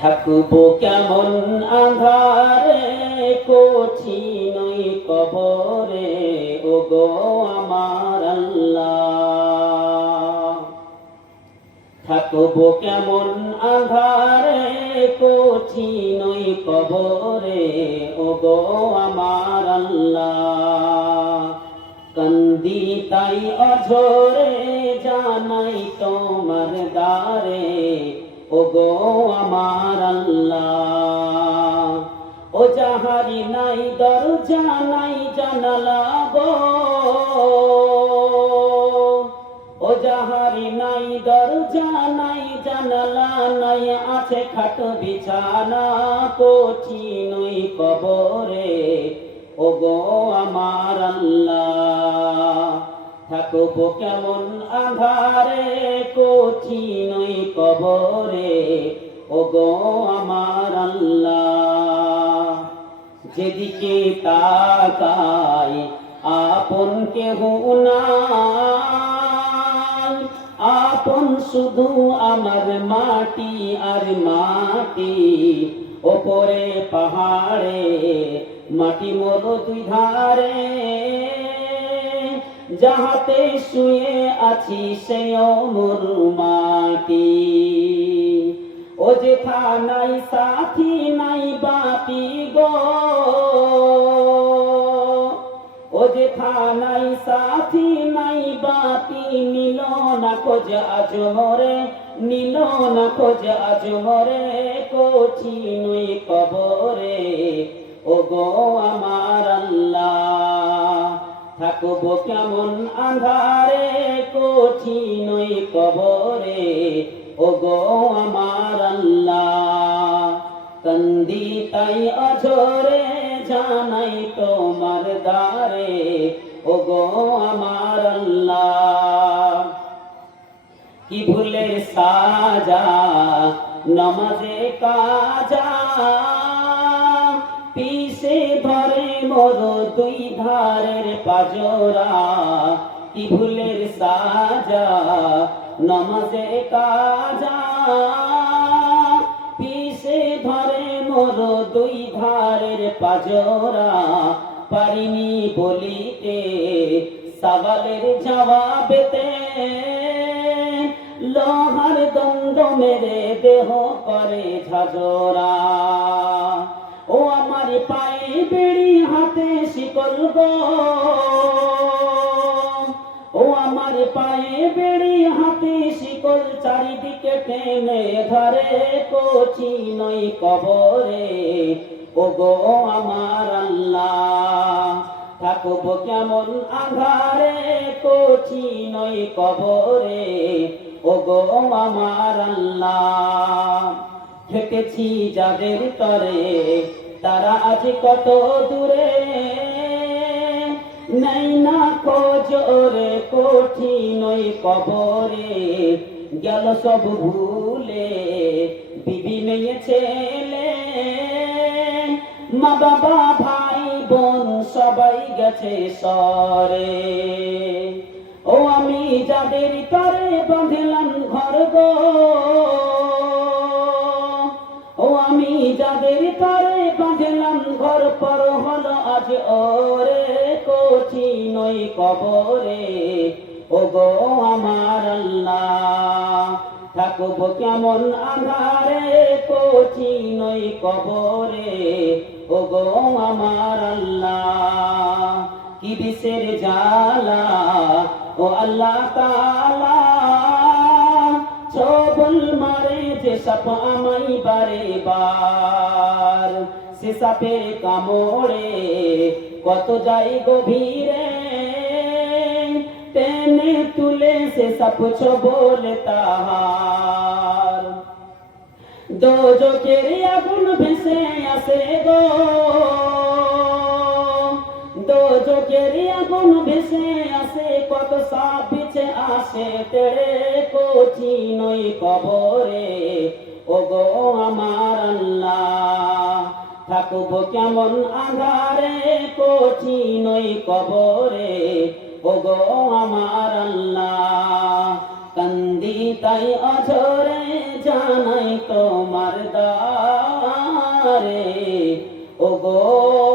থাকবো কেমন আঁধারে কঠিন ওই কবরে, ওগো আমার আল্লাহ। থাকবো কেমন আঁধারে কঠিন ওই কবরে, ওগো আমার আল্লাহ। কান্দি তাই অঝরে জানাই তোমার দ্বারে, ওগো আমার আল্লাহ। ও যাহারি নাই দরজা নাই জানালা গো, ও যাহারি নাই দরজা নাই জানালা নাই, আছে খাট বিছানা কঠিন ওই কবরে, ওগো আমার আল্লাহ। থাকবো কেমন আঁধারে কঠিন ওই কবরে, ওগো আমার আল্লাহ। যেদিকে তাকাই আপন কেহ নাই, আপন শুধু আমার মাটি আর মাটি। ওপরে পাহাড়ে মাটি মোর দুই ধারে, যাহাতে শুয়ে আছি সেও মোর মাটি। ও যেথা নাই সাথী নাই বাপি গো, ও যেথা নাই সাথী নাই বাপি, নিল না খোঁজ আজ মোরে, নিল না খোঁজ আজ মোরে কঠিন ওই কবরে, ওগো আমার আল্লাহ। থাকবো কেমন আঁধারে কঠিন ওই কবরে, ওগো আমার আল্লাহ। কান্দি তাই অঝরে জানাই তোমার দ্বারে, ওগো আমার আল্লাহ। কি ভুলের সাজা নমাজে কাজা, পিছে ধরে মোর দুই ধারের পাজরা। কি ভুলের সাজা নমাজে কাজা, পিছে ধরে মোর দুই ধারের পাজরা। পারিনি বলিতে সওয়ালের জবাবেতে, লোহার দণ্ড মেরে দেহ করে ঝাঁঝরা। ও আমার পায়ে বেড়ি হাতে শিকল গো, ও আমার পায়ে বেড়ি হাতে শিকল, চারিদিকে টেনে ধরে কঠিন ওই কবরে, ওগো আমার আল্লাহ। থাকবো কেমন আঁধারে কঠিন ওই কবরে, ওগো আমার আল্লাহ। থেকেছি যাদের তরে তারা আজ কত দূরে, নাই না খোঁজ ওরে কঠিন ওই কবরে। গেল সব ভুলে বিবি মেয়ে ছেলে, মা বাবা ভাই বোন সবাই গেছে সরে। ও আমি যাদের তরে বাঁধলাম ঘর গো, ও আমি যাদের তরে বাঁধলাম ঘর, পর হলো আজ ওরে কঠিন ওই কবরে, ওগো আমার আল্লাহ। থাকবো কেমন আঁধারে কঠিন ওই কবরে, ওগো আমার আল্লাহ। কি বিষের জ্বালা ও আল্লাহ তাআলা, ছবল মারে যে সাপ আমায় বারে বার। সে সাপের কামড়ে কত যাই গভীরে, টেনে তুলে সে সাপ ছবল তাহার। দোজখের আগুন ভেসে আসে গো, দোজখের আগুন ভেসে আসে, কত সাপ বিছে আসে তেড়ে কঠিন ওই কবরে, ওগো আমার আল্লাহ। থাকবো কেমন আঁধারে কঠিন ওই কবরে, ওগো আমার আল্লাহ। কান্দি তাই অঝরে যা নাই তোমার দ্বারে, ওগো